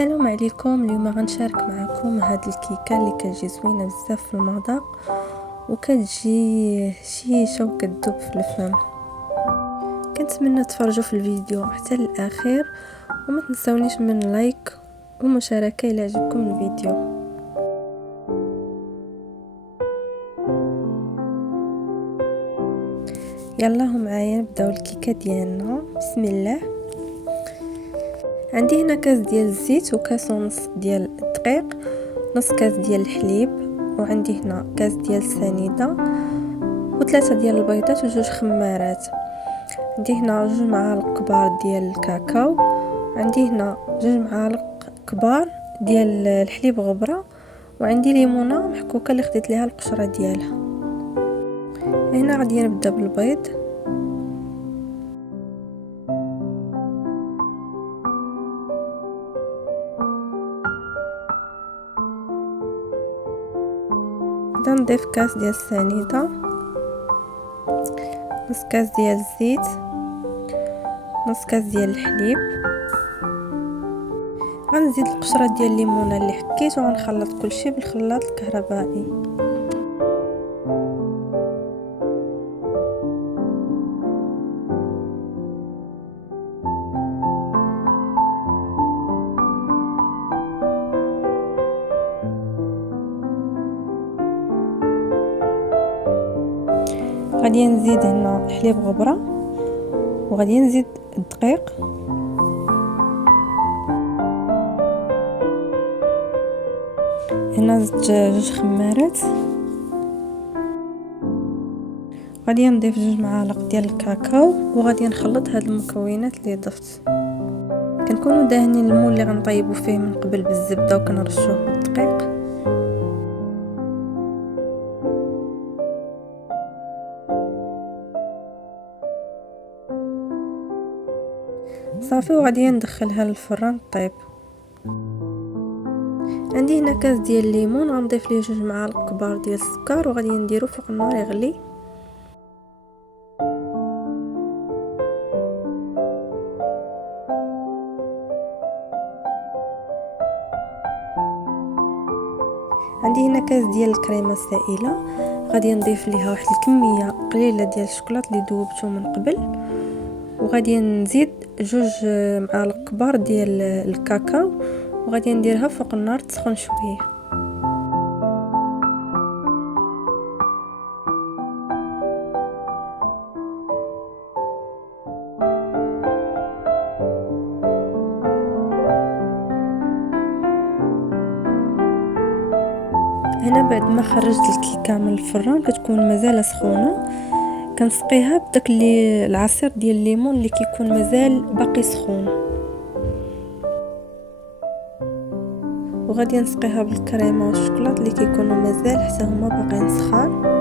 السلام عليكم. اليوم غنشارك معكم هاد الكيكه اللي كتجي زوينه بزاف في المذاق وكتجي هشيشه وكتذوب في الفم. كنتمنى تفرجوا في الفيديو حتى للاخير وما تنسونيش من لايك ومشاركه الى عجبكم الفيديو. يلا معايا نبداو الكيكه ديالنا. بسم الله. عندي هنا كاس ديال الزيت وكاس ونص ديال الدقيق، نص كاس ديال الحليب، وعندي هنا كاس ديال السنيده وثلاثه ديال البيضات وجوج خمارات. عندي هنا 2 معالق كبار ديال الكاكاو، عندي هنا 2 معالق كبار ديال الحليب غبره، وعندي ليمونه محكوكه اللي خديت ليها القشره ديالها. هنا غادي نبدا بالبيض. غادي نضيف كاس ديال السنيده، نص كاس ديال الزيت، نص كاس ديال الحليب، غنزيد القشره ديال الليمونه اللي حكيت وغنخلط كلشي بالخلاط الكهربائي. غادي نزيد هنا الحليب غبره وغادي نزيد الدقيق، هنا زدت 2 خمارات، غادي نضيف 2 معالق ديال الكاكاو وغادي نخلط هاد المكونات اللي ضفت. كنكونوا داهنين المول اللي غنطيبوا فيه من قبل بالزبده وكنرشوه بالدقيق. صافي وغادي ندخلها للفران طيب. عندي هنا كاس ديال الليمون غنضيف ليه 2 معالق كبار ديال السكر وغادي نديرو فوق النار يغلي. عندي هنا كاس ديال الكريمه السائله، غادي نضيف ليها واحد الكميه قليله ديال الشوكولاط اللي ذوبته من قبل، وغادي نزيد 2 معالق كبار ديال الكاكاو وغادي نديرها فوق النار تسخن شويه. هنا بعد ما خرجت الكيكه من الفران كتكون مازال سخونه، كنسقيها بداك اللي العصير ديال الليمون اللي كيكون مازال باقي سخون، وغادي نسقيها بالكريمه والشوكولاط اللي كيكونوا مازال حتى هما باقيين سخان.